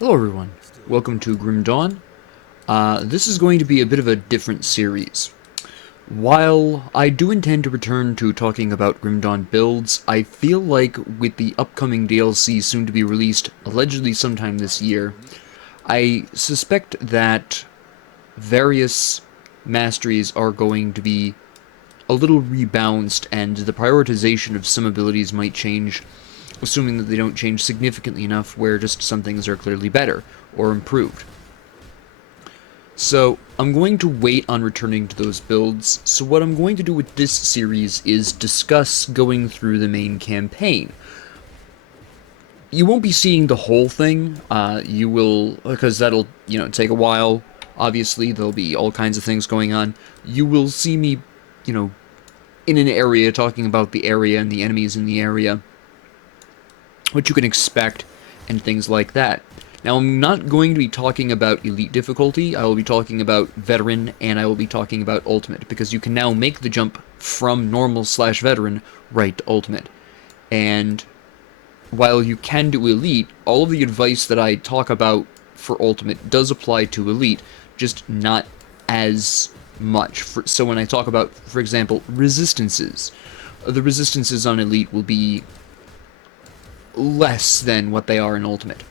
Hello everyone, welcome to Grim Dawn. This is going to be a bit of a different series. While I do intend to return to talking about Grim Dawn builds, I feel like with the upcoming DLC soon to be released, allegedly sometime this year, I suspect that various masteries are going to be a little rebalanced and the prioritization of some abilities might change, assuming that they don't change significantly enough where just some things are clearly better or improved. So I'm going to wait on returning to those builds, so what I'm going to do with this series is discuss going through the main campaign. You won't be seeing the whole thing, you will, because that'll, take a while. Obviously, there'll be all kinds of things going on. You will see me, in an area talking about the area and the enemies in the area, what you can expect, and things like that. Now, I'm not going to be talking about Elite difficulty, I will be talking about Veteran, and I will be talking about Ultimate, because you can now make the jump from Normal/Veteran right to Ultimate. And while you can do Elite, all of the advice that I talk about for Ultimate does apply to Elite, just not as much. So when I talk about, for example, resistances, the resistances on Elite will be less than what they are in Ultimate.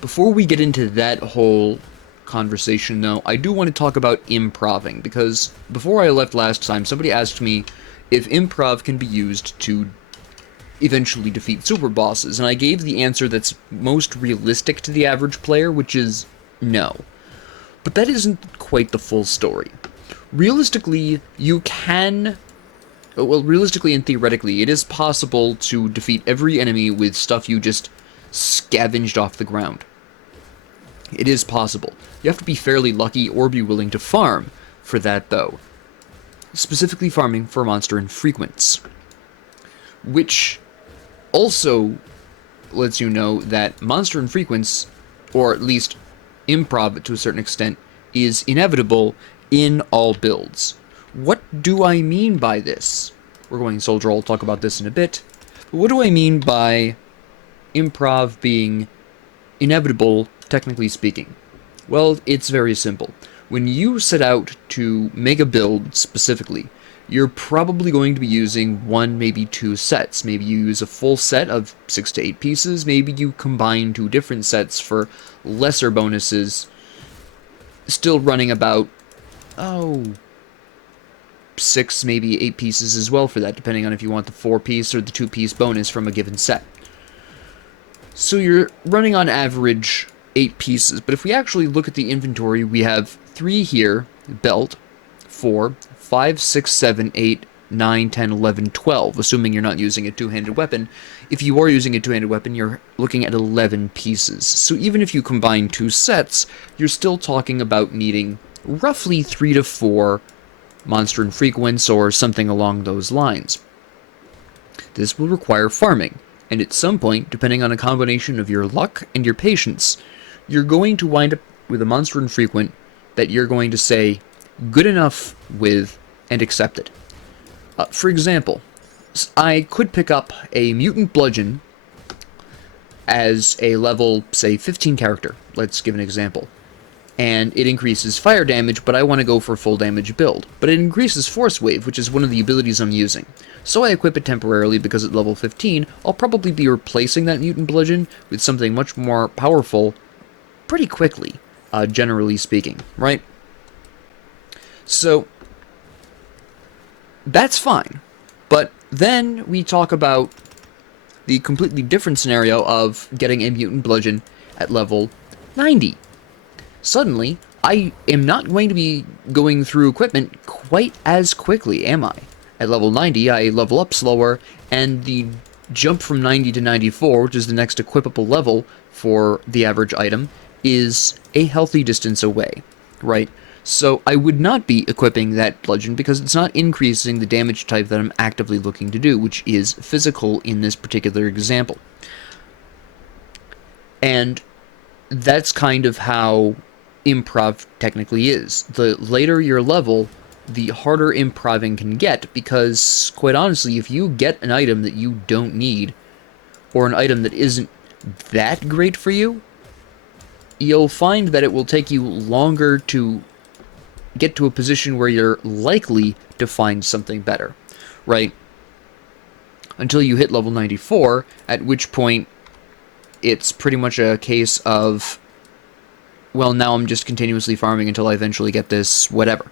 Before we get into that whole conversation, though, I do want to talk about improving, because before I left last time, somebody asked me if improv can be used to eventually defeat super bosses, and I gave the answer that's most realistic to the average player, which is no. But that isn't quite the full story. Realistically, you can... Well, realistically and theoretically, it is possible to defeat every enemy with stuff you just scavenged off the ground. It is possible. You have to be fairly lucky or be willing to farm for that, though. Specifically farming for monster infrequents. Which also lets you know that monster infrequents, or at least improv to a certain extent, is inevitable in all builds. What do I mean by this? We're going soldier, I'll talk about this in a bit. But what do I mean by improv being inevitable, technically speaking? Well, it's very simple. When you set out to make a build specifically, you're probably going to be using one, maybe two sets. Maybe you use a full set of 6 to 8 pieces, maybe you combine two different sets for lesser bonuses, still running about, 6, maybe 8 pieces as well for that, depending on if you want the 4-piece or the 2-piece bonus from a given set. So you're running on average 8 pieces, but if we actually look at the inventory, we have 3 here, belt, 4, 5, 6, 7, 8, 9, 10, 11, 12, assuming you're not using a two-handed weapon. If you are using a two-handed weapon, you're looking at 11 pieces. So even if you combine 2 sets, you're still talking about needing roughly 3 to 4 monster infrequents or something along those lines. This will require farming, and at some point, depending on a combination of your luck and your patience, you're going to wind up with a monster infrequent that you're going to say good enough with and accept it. For example, I could pick up a mutant bludgeon as a level, say, 15 character. Let's give an example. And it increases fire damage, but I want to go for full damage build. But it increases force wave, which is one of the abilities I'm using. So I equip it temporarily because at level 15, I'll probably be replacing that mutant bludgeon with something much more powerful pretty quickly, generally speaking, right? So that's fine. But then we talk about the completely different scenario of getting a mutant bludgeon at level 90. Suddenly, I am not going to be going through equipment quite as quickly, am I? At level 90, I level up slower, and the jump from 90 to 94, which is the next equipable level for the average item, is a healthy distance away, right? So I would not be equipping that bludgeon because it's not increasing the damage type that I'm actively looking to do, which is physical in this particular example. And that's kind of how improv technically is. The later your level, the harder improving can get, because, quite honestly, if you get an item that you don't need, or an item that isn't that great for you, you'll find that it will take you longer to get to a position where you're likely to find something better, right? Until you hit level 94, at which point it's pretty much a case of, well, now I'm just continuously farming until I eventually get this whatever.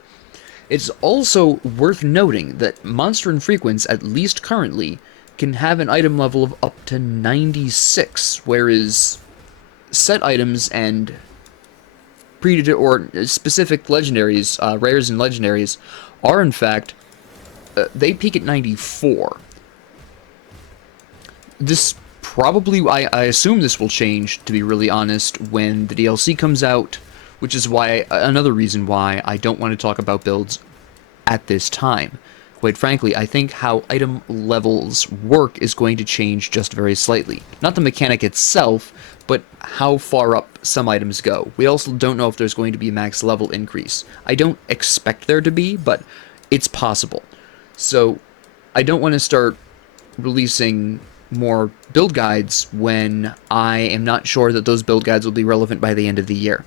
It's also worth noting that Monster and Frequence, at least currently, can have an item level of up to 96, whereas set items and or specific legendaries, rares and legendaries, are in fact, they peak at 94. This probably, I assume this will change, to be really honest, when the DLC comes out, which is why, another reason why I don't want to talk about builds at this time. Quite frankly, I think how item levels work is going to change just very slightly. Not the mechanic itself, but how far up some items go. We also don't know if there's going to be a max level increase. I don't expect there to be, but it's possible. So, I don't want to start releasing more build guides when I am not sure that those build guides will be relevant by the end of the year.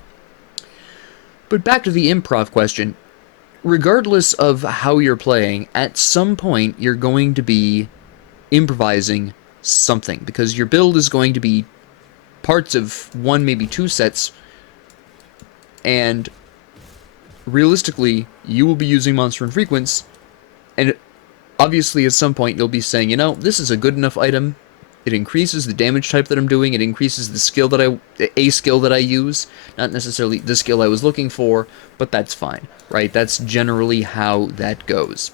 But back to the improv question. Regardless of how you're playing, at some point you're going to be improvising something, because your build is going to be parts of one, maybe two sets, and realistically, you will be using Monster and Frequence, and obviously at some point you'll be saying, you know, this is a good enough item, it increases the damage type that I'm doing, it increases the skill that a skill that I use, not necessarily the skill I was looking for, but that's fine, right? That's generally how that goes.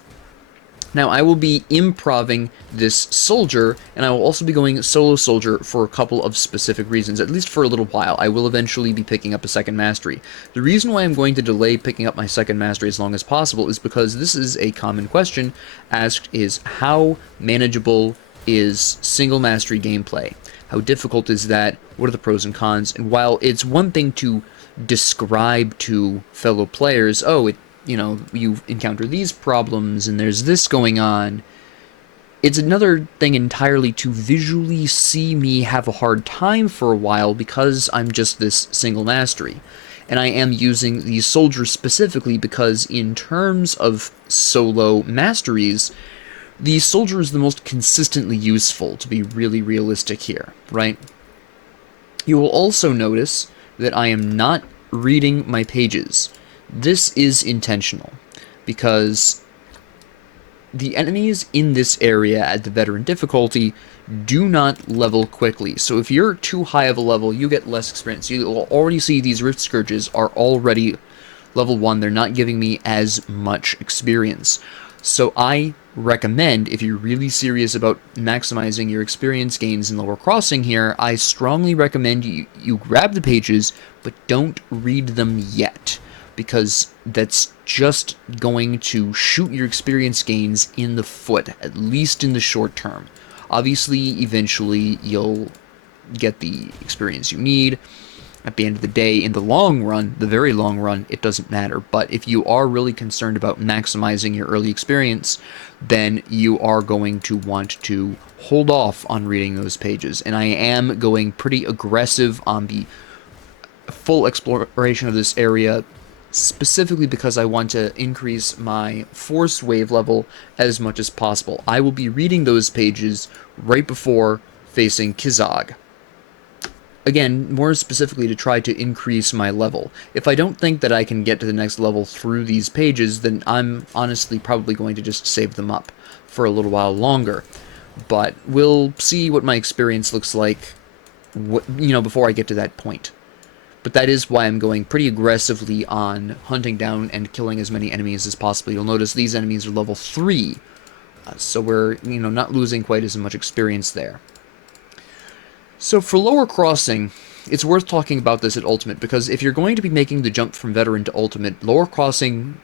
Now, I will be improving this soldier, and I will also be going solo soldier for a couple of specific reasons, at least for a little while. I will eventually be picking up a second mastery. The reason why I'm going to delay picking up my second mastery as long as possible is because this is a common question asked, is how manageable is single mastery gameplay? How difficult is that? What are the pros and cons? And while it's one thing to describe to fellow players, oh, you encounter these problems and there's this going on, it's another thing entirely to visually see me have a hard time for a while because I'm just this single mastery. And I am using these soldiers specifically because in terms of solo masteries, the soldier is the most consistently useful, to be really realistic here, right? You will also notice that I am not reading my pages. This is intentional, because the enemies in this area at the veteran difficulty do not level quickly. So if you're too high of a level, you get less experience. You'll already see these Rift Scourges are already level 1. They're not giving me as much experience. So I recommend, if you're really serious about maximizing your experience gains in Lower Crossing here, I strongly recommend you grab the pages, but don't read them yet, because that's just going to shoot your experience gains in the foot, at least in the short term. Obviously, eventually, you'll get the experience you need. At the end of the day, in the long run, the very long run, it doesn't matter. But if you are really concerned about maximizing your early experience, then you are going to want to hold off on reading those pages. And I am going pretty aggressive on the full exploration of this area, specifically because I want to increase my force wave level as much as possible. I will be reading those pages right before facing Kizog. Again, more specifically to try to increase my level. If I don't think that I can get to the next level through these pages, then I'm honestly probably going to just save them up for a little while longer. But we'll see what my experience looks like, before I get to that point. But that is why I'm going pretty aggressively on hunting down and killing as many enemies as possible. You'll notice these enemies are level 3, so we're, not losing quite as much experience there. So for Lower Crossing, it's worth talking about this at Ultimate, because if you're going to be making the jump from Veteran to Ultimate, Lower Crossing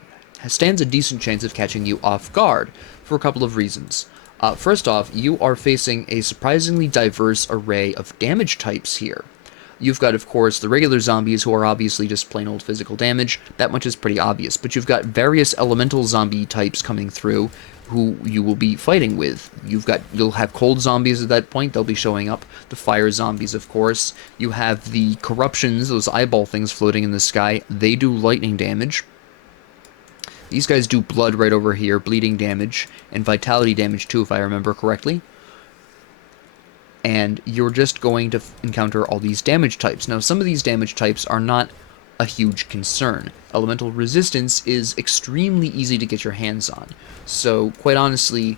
stands a decent chance of catching you off guard, for a couple of reasons. First off, you are facing a surprisingly diverse array of damage types here. You've got, of course, the regular zombies, who are obviously just plain old physical damage. That much is pretty obvious. But you've got various elemental zombie types coming through, who you will be fighting with. You'll have cold zombies at that point, they'll be showing up. The fire zombies, of course. You have the corruptions, those eyeball things floating in the sky. They do lightning damage. These guys do blood right over here, bleeding damage, and vitality damage too, if I remember correctly. And you're just going to encounter all these damage types. Now, some of these damage types are not a huge concern. Elemental resistance is extremely easy to get your hands on. So, quite honestly,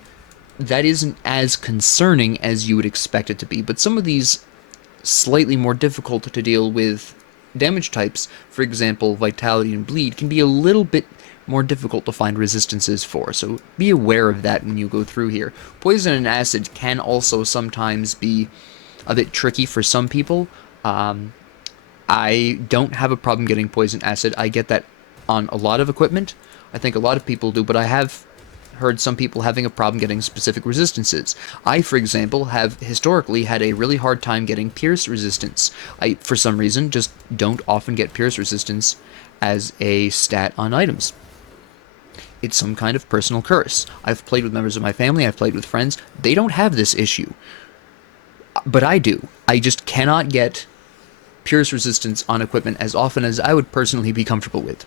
that isn't as concerning as you would expect it to be. But some of these slightly more difficult to deal with damage types, for example, vitality and bleed, can be a little bit more difficult to find resistances for, so be aware of that when you go through here. Poison and acid can also sometimes be a bit tricky for some people. I don't have a problem getting poison acid. I get that on a lot of equipment. I think a lot of people do, but I have heard some people having a problem getting specific resistances. I, for example, have historically had a really hard time getting pierce resistance. I, for some reason, just don't often get pierce resistance as a stat on items. It's some kind of personal curse. I've played with members of my family, I've played with friends. They don't have this issue. But I do. I just cannot get pierce resistance on equipment as often as I would personally be comfortable with.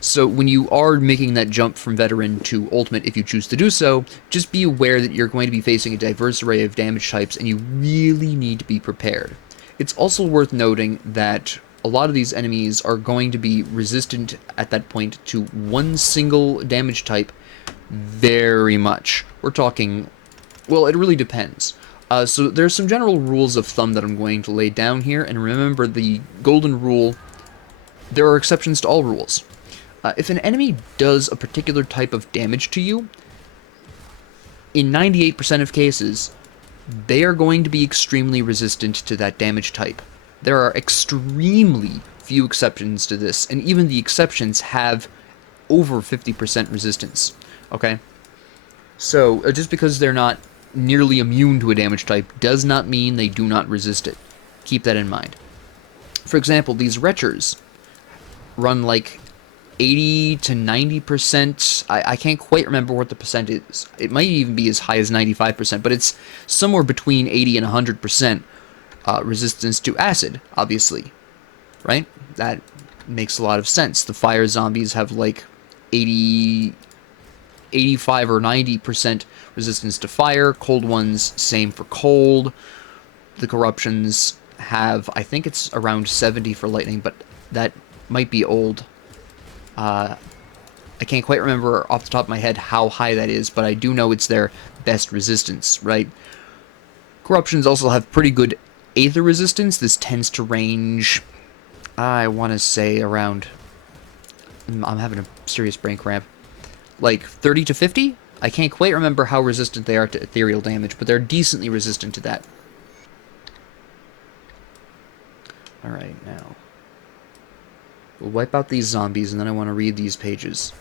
So when you are making that jump from veteran to ultimate, if you choose to do so, just be aware that you're going to be facing a diverse array of damage types and you really need to be prepared. It's also worth noting that a lot of these enemies are going to be resistant at that point to one single damage type very much. We're talking, well, it really depends. So there's some general rules of thumb that I'm going to lay down here, and remember the golden rule, there are exceptions to all rules. If an enemy does a particular type of damage to you, in 98% of cases, they are going to be extremely resistant to that damage type. There are extremely few exceptions to this, and even the exceptions have over 50% resistance, okay? So, just because they're not nearly immune to a damage type does not mean they do not resist it. Keep that in mind. For example, these retchers run like 80 to 90%. I can't quite remember what the percent is. It might even be as high as 95%, but it's somewhere between 80 and 100%. Resistance to acid, obviously, right? That makes a lot of sense. The fire zombies have like 85 or 90% resistance to fire. Cold ones, same for cold. The corruptions have, I think it's around 70 for lightning, but that might be old. I can't quite remember off the top of my head how high that is, but I do know it's their best resistance, right? Corruptions also have pretty good Aether resistance. This tends to range, I want to say around, I'm having a serious brain cramp, like 30 to 50? I can't quite remember how resistant they are to ethereal damage, but they're decently resistant to that. Alright, now, we'll wipe out these zombies, and then I want to read these pages.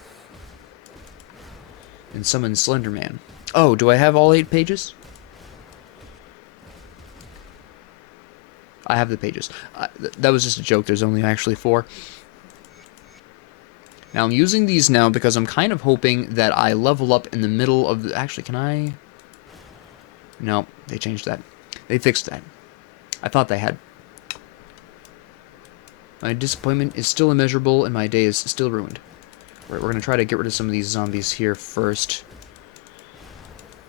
And summon Slenderman. Oh, do I have all 8 pages? I have the pages. That was just a joke. There's only actually 4. Now, I'm using these now because I'm kind of hoping that I level up in the middle of the... Actually, can I... No, they changed that. They fixed that. I thought they had. My disappointment is still immeasurable, and my day is still ruined. Right, we're going to try to get rid of some of these zombies here first.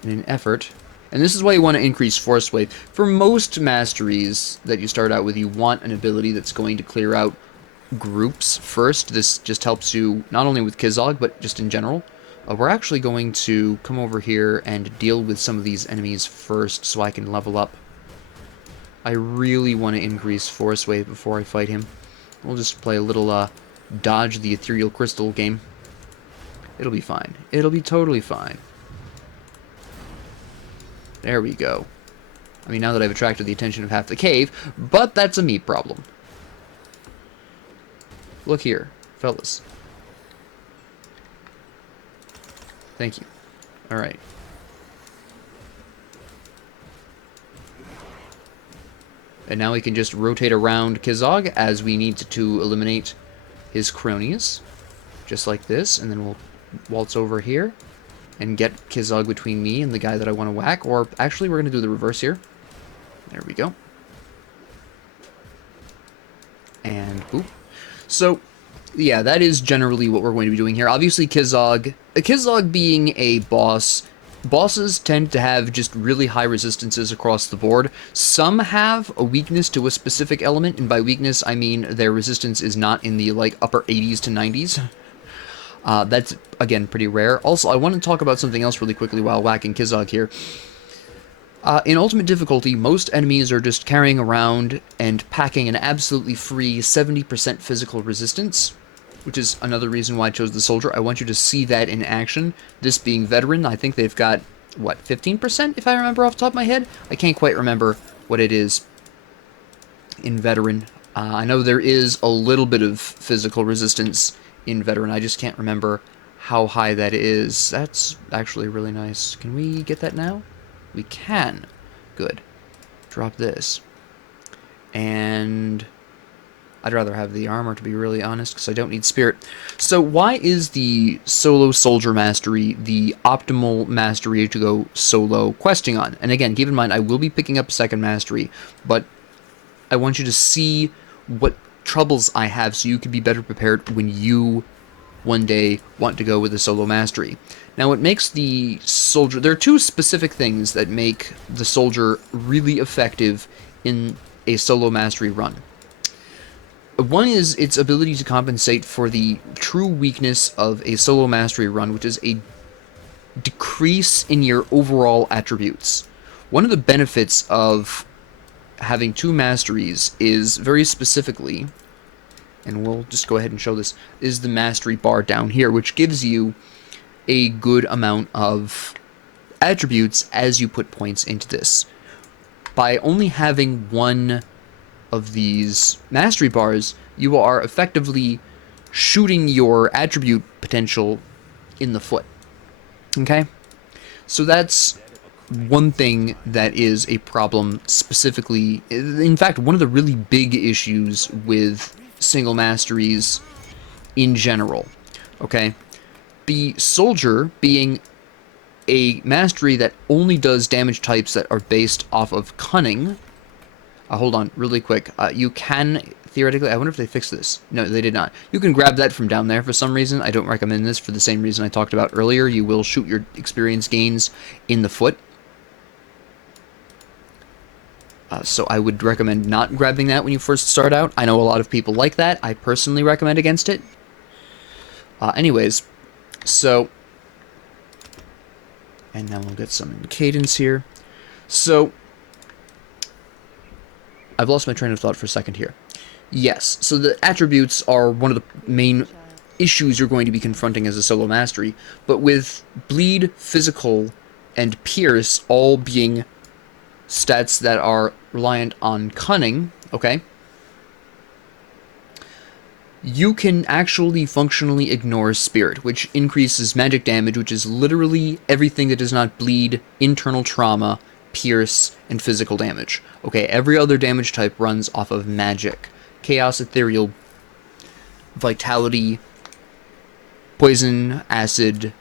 In an effort... And this is why you want to increase Force Wave. For most masteries that you start out with, you want an ability that's going to clear out groups first. This just helps you not only with Kizog, but just in general. We're actually going to come over here and deal with some of these enemies first so I can level up. I really want to increase Force Wave before I fight him. We'll just play a little dodge the ethereal crystal game. It'll be fine. It'll be totally fine. There we go. I mean, now that I've attracted the attention of half the cave, but that's a me problem. Look here, fellas. Thank you. Alright. And now we can just rotate around Kizog as we need to eliminate his cronies. Just like this, and then we'll waltz over here. and get Kizog between me and the guy that I want to whack. Or actually, we're going to do the reverse here. There we go. And boop. So, yeah, that is generally what we're going to be doing here. Obviously, Kizog being a boss, bosses tend to have just really high resistances across the board. Some have a weakness to a specific element, and by weakness, I mean their resistance is not in the, like, upper 80s to 90s. That's, again, pretty rare. Also, I want to talk about something else really quickly while whacking Kizog here. In Ultimate Difficulty, most enemies are just carrying around and packing an absolutely free 70% physical resistance, which is another reason why I chose the Soldier. I want you to see that in action. This being Veteran, I think they've got, what, 15%, if I remember off the top of my head? I can't quite remember what it is in Veteran. I know there is a little bit of physical resistance in Veteran. I just can't remember how high that is. That's actually really nice. Can we get that now? We can. Good. Drop this. And I'd rather have the armor, to be really honest, because I don't need spirit. So why is the solo soldier mastery the optimal mastery to go solo questing on? And again, keep in mind, I will be picking up second mastery, but I want you to see what troubles I have so you can be better prepared when you one day want to go with a solo mastery. Now, what makes the soldier... There are two specific things that make the soldier really effective in a solo mastery run. One is its ability to compensate for the true weakness of a solo mastery run, which is a decrease in your overall attributes. One of the benefits of having two masteries is very specifically, and we'll just go ahead and show this, is the mastery bar down here, which gives you a good amount of attributes as you put points into this. By only having one of these mastery bars, you are effectively shooting your attribute potential in the foot. Okay? So that's one thing that is a problem specifically. In fact, one of the really big issues with single masteries in general. Okay? The soldier being a mastery that only does damage types that are based off of cunning. Hold on, really quick. You can, theoretically, I wonder if they fixed this. No, they did not. You can grab that from down there for some reason. I don't recommend this for the same reason I talked about earlier. You will shoot your experience gains in the foot. So I would recommend not grabbing that when you first start out. I know a lot of people like that. I personally recommend against it. Anyways, so... And now we'll get some in cadence here. So... I've lost my train of thought for a second here. Yes, so the attributes are one of the main issues you're going to be confronting as a solo mastery, but with Bleed, Physical, and Pierce all being stats that are reliant on Cunning, okay, you can actually functionally ignore Spirit, which increases magic damage, which is literally everything that does not bleed, internal trauma, pierce, and physical damage. Okay, every other damage type runs off of magic. Chaos, Ethereal, Vitality, Poison, Acid,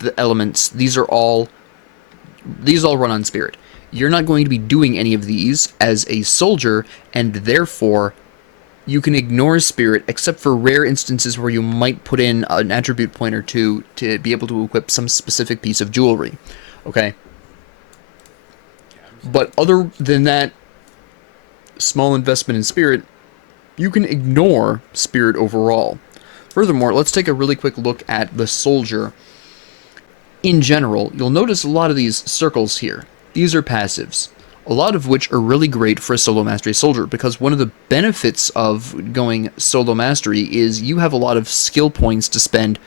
the elements, these all run on Spirit. You're not going to be doing any of these as a soldier, and therefore you can ignore Spirit, except for rare instances where you might put in an attribute point or two to be able to equip some specific piece of jewelry. Okay? But other than that small investment in Spirit, you can ignore Spirit overall. Furthermore, let's take a really quick look at the soldier. In general, you'll notice a lot of these circles here. These are passives, a lot of which are really great for a solo mastery soldier, because one of the benefits of going solo mastery is you have a lot of skill points to spend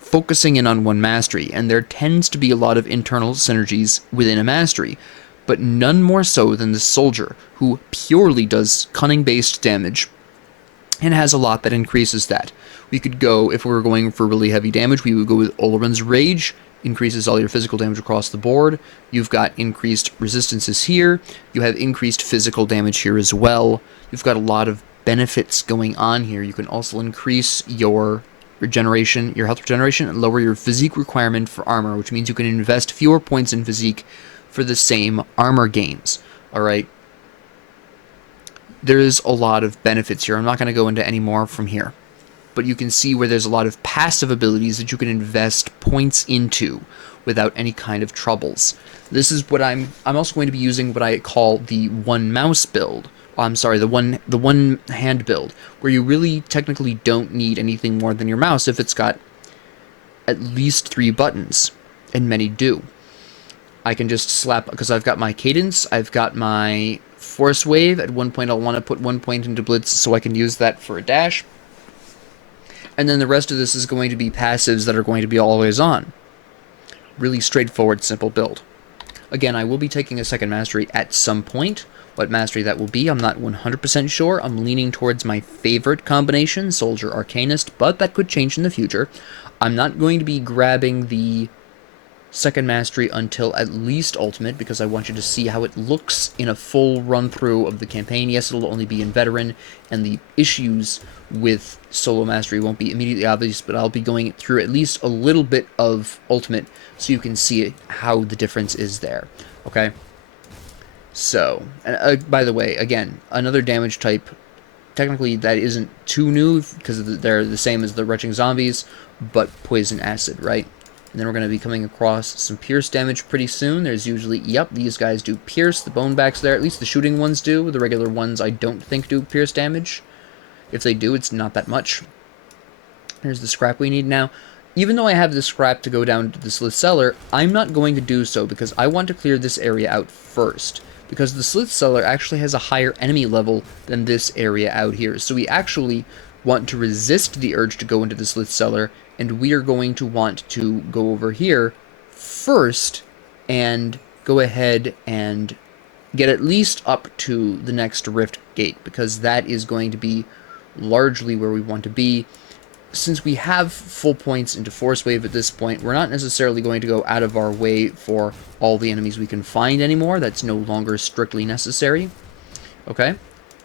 focusing in on one mastery, and there tends to be a lot of internal synergies within a mastery, but none more so than the soldier, who purely does cunning-based damage, and has a lot that increases that. We could go, if we were going for really heavy damage, we would go with Oleron's Rage, increases all your physical damage across the board. You've got increased resistances here. You have increased physical damage here as well. You've got a lot of benefits going on here. You can also increase your your health regeneration, and lower your physique requirement for armor, which means you can invest fewer points in physique for the same armor gains. Alright? There's a lot of benefits here. I'm not going to go into any more from here. But you can see where there's a lot of passive abilities that you can invest points into without any kind of troubles. This is what I'm also going to be using what I call the one mouse build. I'm sorry, the one hand build, where you really technically don't need anything more than your mouse if it's got at least 3 buttons, and many do. I can just slap, because I've got my cadence, I've got my force wave. At one point I'll want to put 1 point into blitz so I can use that for a dash. And then the rest of this is going to be passives that are going to be always on. Really straightforward, simple build. Again, I will be taking a second mastery at some point. What mastery that will be, I'm not 100% sure. I'm leaning towards my favorite combination, Soldier Arcanist, but that could change in the future. I'm not going to be grabbing the second mastery until at least Ultimate, because I want you to see how it looks in a full run-through of the campaign. Yes, it'll only be in Veteran, and the issues with Solo Mastery won't be immediately obvious, but I'll be going through at least a little bit of Ultimate so you can see how the difference is there, okay? So, and by the way, again, another damage type, technically that isn't too new, because they're the same as the Retching Zombies, but Poison Acid, right? And then we're going to be coming across some Pierce damage pretty soon. There's usually, yep, these guys do Pierce, the bone backs there, at least the shooting ones do. The regular ones I don't think do Pierce damage. If they do, it's not that much. Here's the scrap we need now. Even though I have the scrap to go down to the Slith Cellar, I'm not going to do so because I want to clear this area out first. Because the Slith Cellar actually has a higher enemy level than this area out here. So we actually want to resist the urge to go into the Slith Cellar, and we are going to want to go over here first and go ahead and get at least up to the next Rift Gate, because that is going to be largely where we want to be. Since we have full points into Force Wave at this point, we're not necessarily going to go out of our way for all the enemies we can find anymore. That's no longer strictly necessary. Okay?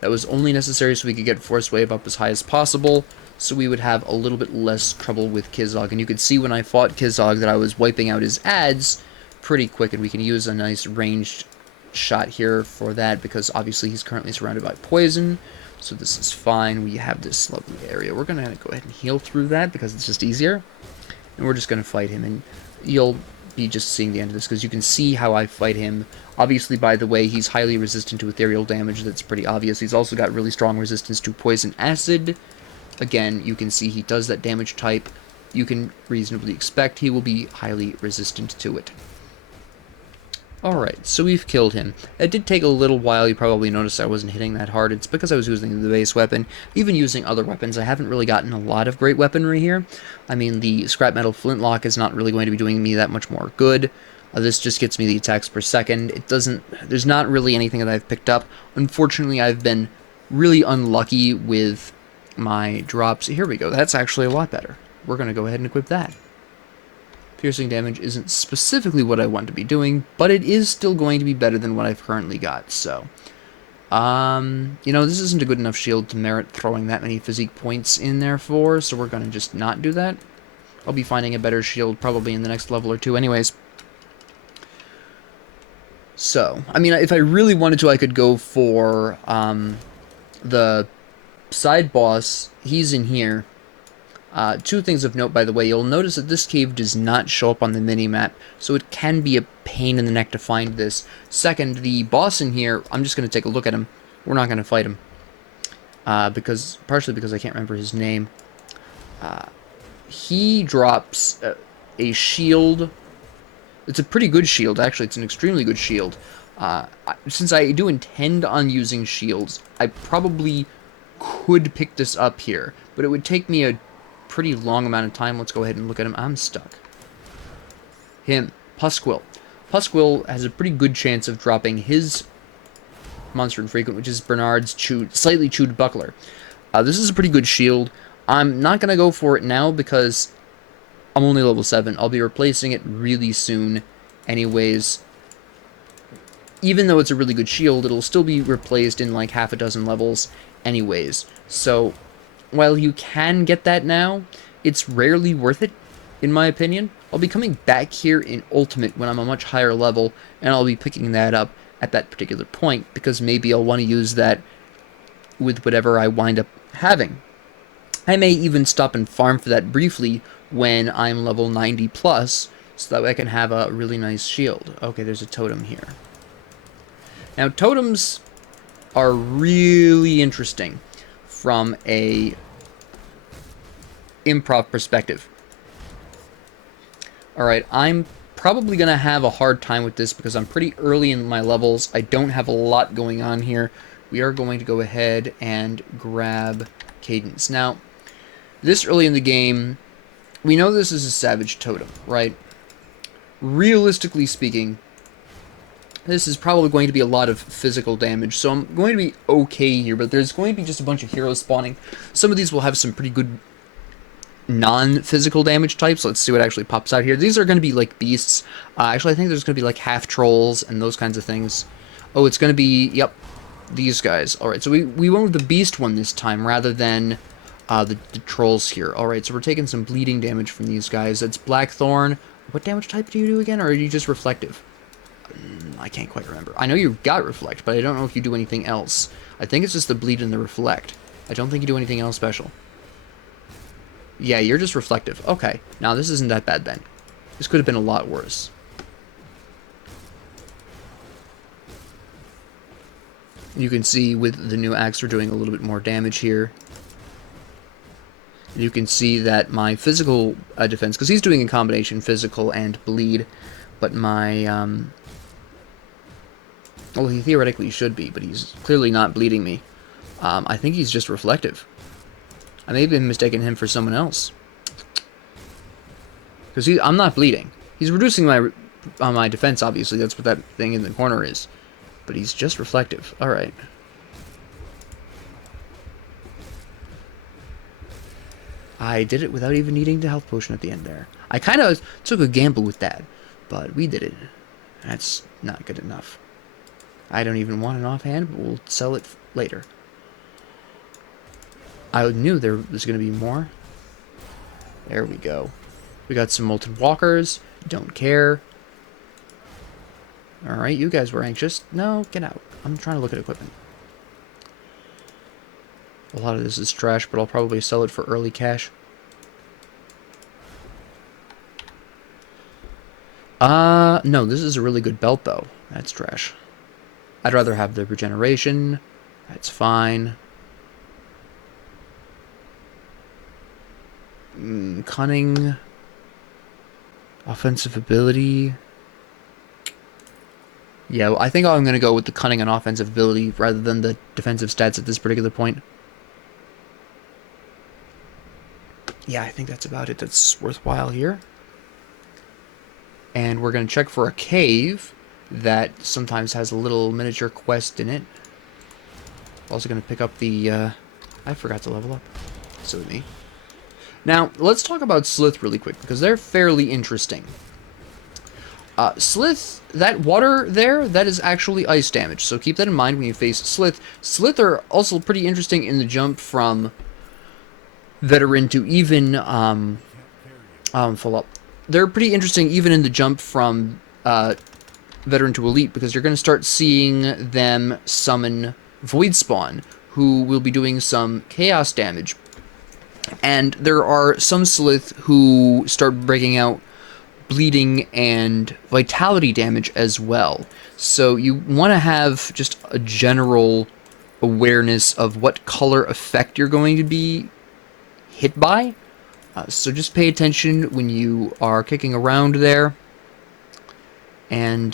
That was only necessary so we could get Force Wave up as high as possible, so we would have a little bit less trouble with Kizog. And you could see when I fought Kizog that I was wiping out his ads pretty quick, and we can use a nice ranged shot here for that, because obviously he's currently surrounded by poison. So this is fine. We have this lovely area. We're going to go ahead and heal through that because it's just easier. And we're just going to fight him. And you'll be just seeing the end of this because you can see how I fight him. Obviously, by the way, he's highly resistant to ethereal damage. That's pretty obvious. He's also got really strong resistance to poison acid. Again, you can see he does that damage type. You can reasonably expect he will be highly resistant to it. Alright, so we've killed him. It did take a little while. You probably noticed I wasn't hitting that hard. It's because I was using the base weapon. Even using other weapons, I haven't really gotten a lot of great weaponry here. I mean, the scrap metal flintlock is not really going to be doing me that much more good. This just gets me the attacks per second. It doesn't... There's not really anything that I've picked up. Unfortunately, I've been really unlucky with my drops. Here we go. That's actually a lot better. We're going to go ahead and equip that. Piercing damage isn't specifically what I want to be doing, but it is still going to be better than what I've currently got, so... you know, this isn't a good enough shield to merit throwing that many physique points in there for, so we're going to just not do that. I'll be finding a better shield probably in the next level or two anyways. So, I mean, if I really wanted to, I could go for, the side boss. He's in here. Two things of note, by the way. You'll notice that this cave does not show up on the mini-map, so it can be a pain in the neck to find this. Second, the boss in here, I'm just going to take a look at him. We're not going to fight him. Partially because I can't remember his name. He drops a shield. It's a pretty good shield, actually. It's an extremely good shield. Since I do intend on using shields, I probably could pick this up here, but it would take me a pretty long amount of time. Let's go ahead and look at him. I'm stuck. Him. Pusquill. Pusquill has a pretty good chance of dropping his monster infrequent, which is Bernard's slightly chewed buckler. This is a pretty good shield. I'm not going to go for it now because I'm only level 7. I'll be replacing it really soon anyways. Even though it's a really good shield, it'll still be replaced in like half a dozen levels anyways. So while you can get that now, it's rarely worth it, in my opinion. I'll be coming back here in Ultimate when I'm a much higher level, and I'll be picking that up at that particular point, because maybe I'll want to use that with whatever I wind up having. I may even stop and farm for that briefly when I'm level 90 plus, so that way I can have a really nice shield. Okay, there's a totem here. Now, totems are really interesting from a improv perspective. Alright, I'm probably going to have a hard time with this because I'm pretty early in my levels. I don't have a lot going on here. We are going to go ahead and grab Cadence. Now, this early in the game, we know this is a savage totem, right? Realistically speaking, this is probably going to be a lot of physical damage, so I'm going to be okay here, but there's going to be just a bunch of heroes spawning. Some of these will have some pretty good non-physical damage types. Let's see what actually pops out here. These are going to be like beasts. Actually, I think there's going to be like half-trolls and those kinds of things. Oh, it's going to be, yep, these guys. Alright, so we went with the beast one this time rather than the trolls here. Alright, so we're taking some bleeding damage from these guys. That's Blackthorn. What damage type do you do again, or are you just reflective? I can't quite remember. I know you've got reflect, but I don't know if you do anything else. I think it's just the bleed and the reflect. I don't think you do anything else special. Yeah, you're just reflective. Okay, now this isn't that bad then. This could have been a lot worse. You can see with the new axe we're doing a little bit more damage here. You can see that my physical defense, because he's doing a combination physical and bleed, but my, well, he theoretically should be, but he's clearly not bleeding me. I think he's just reflective. I may have been mistaking him for someone else. Because I'm not bleeding. He's reducing my defense, obviously. That's what that thing in the corner is. But he's just reflective. Alright. I did it without even needing the health potion at the end there. I kind of took a gamble with that. But we did it. That's not good enough. I don't even want an offhand, but we'll sell it later. I knew there was going to be more. There we go. We got some Molten Walkers. Don't care. Alright, you guys were anxious. No, get out. I'm trying to look at equipment. A lot of this is trash, but I'll probably sell it for early cash. No, this is a really good belt, though. That's trash. I'd rather have the regeneration. That's fine. Cunning. Offensive ability. Yeah, well, I think I'm going to go with the cunning and offensive ability rather than the defensive stats at this particular point. Yeah, I think that's about it. That's worthwhile here. And we're going to check for a cave that sometimes has a little miniature quest in it. Also going to pick up the... I forgot to level up. Silly me. Now, let's talk about Slith really quick, because they're fairly interesting. Slith, that water there, that is actually ice damage, so keep that in mind when you face Slith. Slith are also pretty interesting in the jump from veteran to even, full up. They're pretty interesting even in the jump from, veteran to elite, because you're going to start seeing them summon Void Spawn, who will be doing some chaos damage. And there are some Slith who start breaking out bleeding and vitality damage as well. So you want to have just a general awareness of what color effect you're going to be hit by. So just pay attention when you are kicking around there. And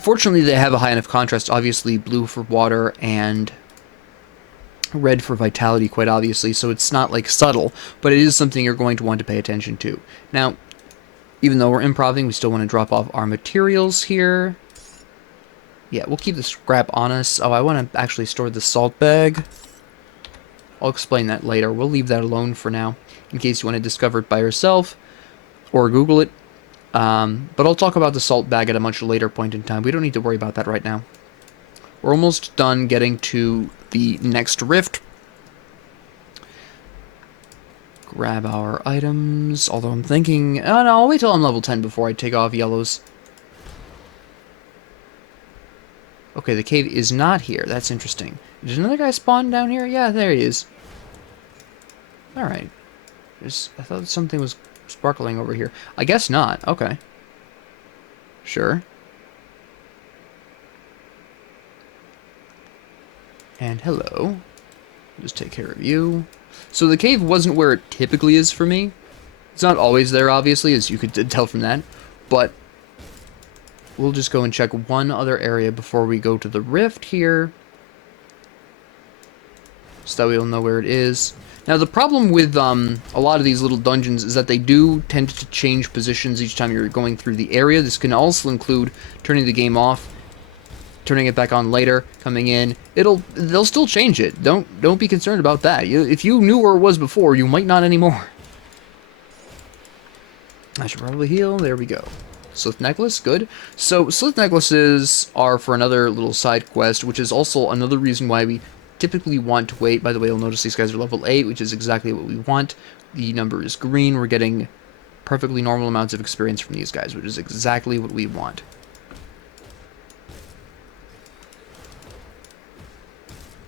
fortunately they have a high enough contrast. Obviously blue for water and red for vitality, quite obviously, so it's not like subtle, but it is something you're going to want to pay attention to. Now, even though we're improving, we still want to drop off our materials here. Yeah, we'll keep the scrap on us. Oh, I want to actually store the salt bag. I'll explain that later. We'll leave that alone for now, in case you want to discover it by yourself, or Google it. But I'll talk about the salt bag at a much later point in time. We don't need to worry about that right now. We're almost done getting to the next rift. grab our items, although I'm thinking, oh no, I'll wait till I'm level 10 before I take off yellows. Okay, the cave is not here. That's interesting. Did another guy spawn down here? Yeah, there he is. Alright. I thought something was sparkling over here. I guess not. Okay. Sure. And hello. Just take care of you. So the cave wasn't where it typically is for me. It's not always there, obviously, as you could tell from that. But we'll just go and check one other area before we go to the rift here, so that we'll know where it is. Now, the problem with a lot of these little dungeons is that they do tend to change positions each time you're going through the area. This can also include turning the game off, turning it back on later, coming in. They'll still change it. Don't be concerned about that. If you knew where it was before, you might not anymore. I should probably heal. There we go. Slith necklace, good. So slith necklaces are for another little side quest, which is also another reason why we typically want to wait. By the way, you'll notice these guys are level 8, which is exactly what we want. The number is green. We're getting perfectly normal amounts of experience from these guys, which is exactly what we want.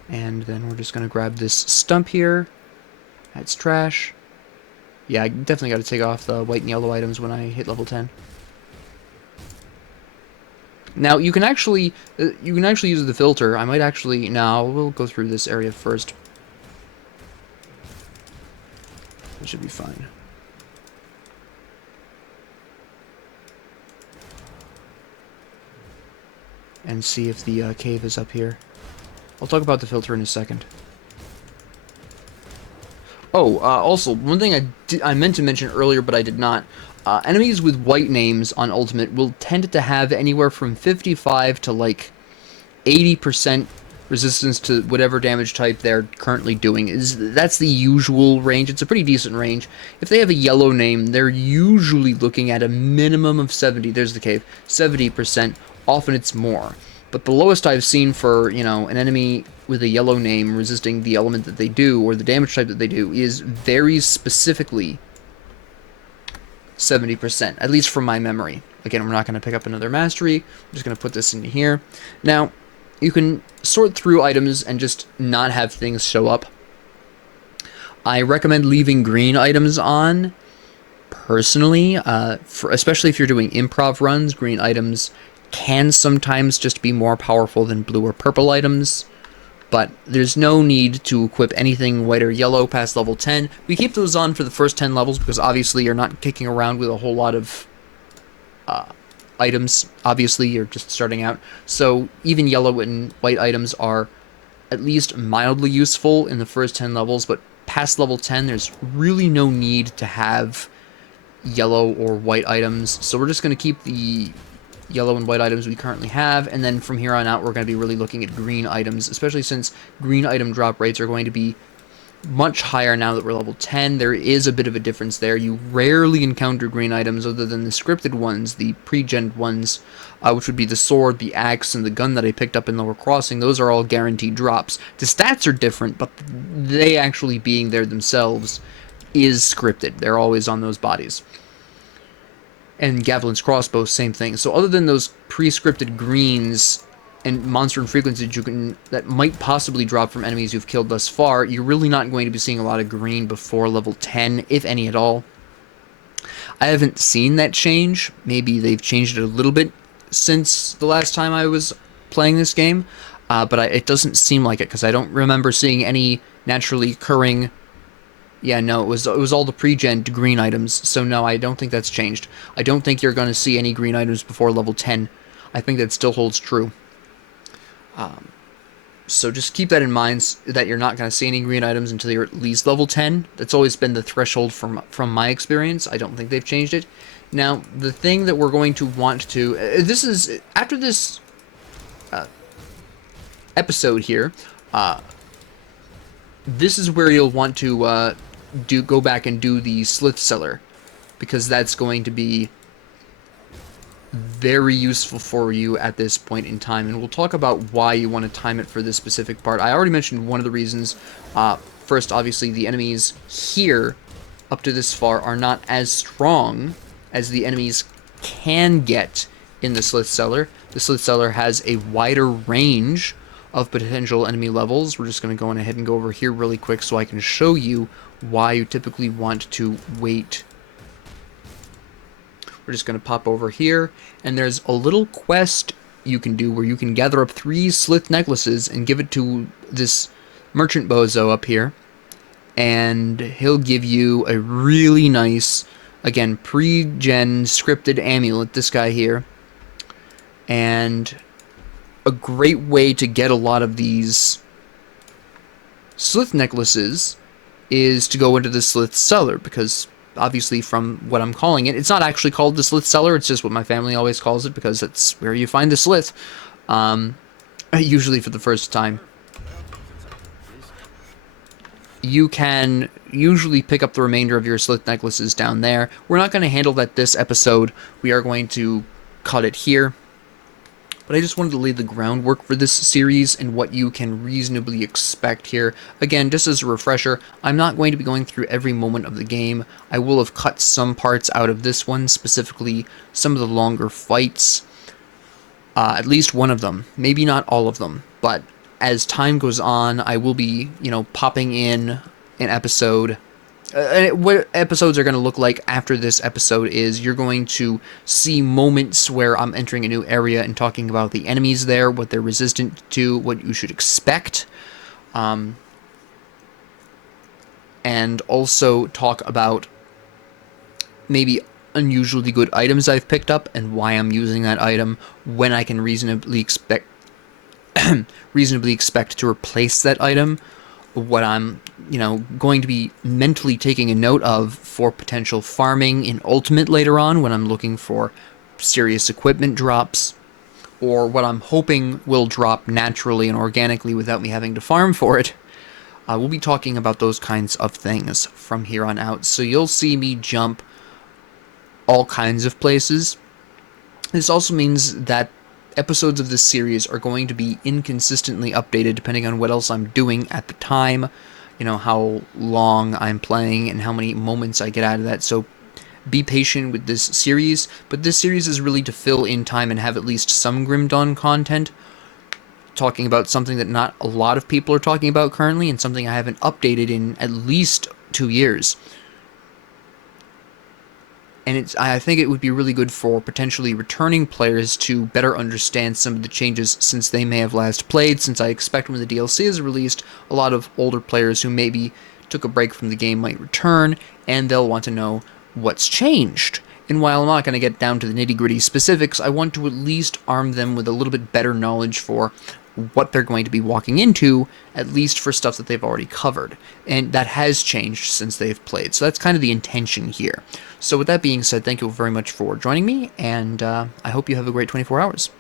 And then we're just going to grab this stump here. That's trash. Yeah, I definitely got to take off the white and yellow items when I hit level 10. Now, you can actually use the filter. I might actually... No, we'll go through this area first. It should be fine. And see if the cave is up here. I'll talk about the filter in a second. Oh, also, one thing I meant to mention earlier, but I did not. Enemies with white names on Ultimate will tend to have anywhere from 55 to, like, 80% resistance to whatever damage type they're currently doing. That's the usual range. It's a pretty decent range. If they have a yellow name, they're usually looking at a minimum of 70. There's the cave. 70%. Often it's more. But the lowest I've seen for, you know, an enemy with a yellow name resisting the element that they do, or the damage type that they do, is very specifically 70%, at least from my memory. Again, we're not going to pick up another mastery. I'm just going to put this in here. Now, you can sort through items and just not have things show up. I recommend leaving green items on, personally, especially if you're doing improv runs. Green items can sometimes just be more powerful than blue or purple items, but there's no need to equip anything white or yellow past level 10. We keep those on for the first 10 levels because obviously you're not kicking around with a whole lot of items. Obviously, you're just starting out. So even yellow and white items are at least mildly useful in the first 10 levels, but past level 10, there's really no need to have yellow or white items. So we're just going to keep the yellow and white items we currently have, and then from here on out we're going to be really looking at green items, especially since green item drop rates are going to be much higher now that we're level 10. There is a bit of a difference there. You rarely encounter green items other than the scripted ones, the pre-gen ones, which would be the sword, the axe, and the gun that I picked up in Lower Crossing. Those are all guaranteed drops. The stats are different, but they actually being there themselves is scripted. They're always on those bodies. And Gavilin's crossbow, same thing. So other than those pre-scripted greens and monster and frequencies that might possibly drop from enemies you've killed thus far, you're really not going to be seeing a lot of green before level 10, if any at all. I haven't seen that change. Maybe they've changed it a little bit since the last time I was playing this game, but it doesn't seem like it, because I don't remember seeing any naturally occurring... Yeah, no, it was all the pre-gen green items, so no, I don't think that's changed. I don't think you're going to see any green items before level 10. I think that still holds true. So just keep that in mind, that you're not going to see any green items until you're at least level 10. That's always been the threshold from my experience. I don't think they've changed it. Now, the thing that we're going to want to... this is... After this episode here, this is where you'll want to go back and do the Slith Cellar, because that's going to be very useful for you at this point in time, and we'll talk about why you want to time it for this specific part. I already mentioned one of the reasons. First, obviously, the enemies here up to this far are not as strong as the enemies can get in the Slith Cellar. The Slith Cellar has a wider range of potential enemy levels. We're just going to go on ahead and go over here really quick so I can show you why you typically want to wait. We're just going to pop over here, and there's a little quest you can do where you can gather up 3 Slith necklaces and give it to this merchant bozo up here, and he'll give you a really nice, again, pre-gen scripted amulet, this guy here. And a great way to get a lot of these Slith necklaces is to go into the Slith Cellar, because obviously from what I'm calling it, it's not actually called the Slith Cellar, it's just what my family always calls it, because that's where you find the Slith, usually for the first time. You can usually pick up the remainder of your Slith necklaces down there. We're not going to handle that this episode. We are going to cut it here. But I just wanted to lay the groundwork for this series and what you can reasonably expect here. Again, just as a refresher, I'm not going to be going through every moment of the game. I will have cut some parts out of this one, specifically some of the longer fights. At least one of them. Maybe not all of them, but as time goes on, I will be, popping in an episode. What episodes are going to look like after this episode is you're going to see moments where I'm entering a new area and talking about the enemies there, what they're resistant to, what you should expect, and also talk about maybe unusually good items I've picked up and why I'm using that item, when I can reasonably expect to replace that item, what I'm, going to be mentally taking a note of for potential farming in Ultimate later on when I'm looking for serious equipment drops, or what I'm hoping will drop naturally and organically without me having to farm for it. We'll be talking about those kinds of things from here on out, so you'll see me jump all kinds of places. This also means that episodes of this series are going to be inconsistently updated depending on what else I'm doing at the time, how long I'm playing and how many moments I get out of that. So be patient with this series, but this series is really to fill in time and have at least some Grim Dawn content, talking about something that not a lot of people are talking about currently and something I haven't updated in at least 2 years. And I think it would be really good for potentially returning players to better understand some of the changes since they may have last played, since I expect when the DLC is released, a lot of older players who maybe took a break from the game might return, and they'll want to know what's changed. And while I'm not going to get down to the nitty-gritty specifics, I want to at least arm them with a little bit better knowledge for what they're going to be walking into, at least for stuff that they've already covered. And that has changed since they've played. So that's kind of the intention here. So with that being said, thank you very much for joining me, and I hope you have a great 24 hours.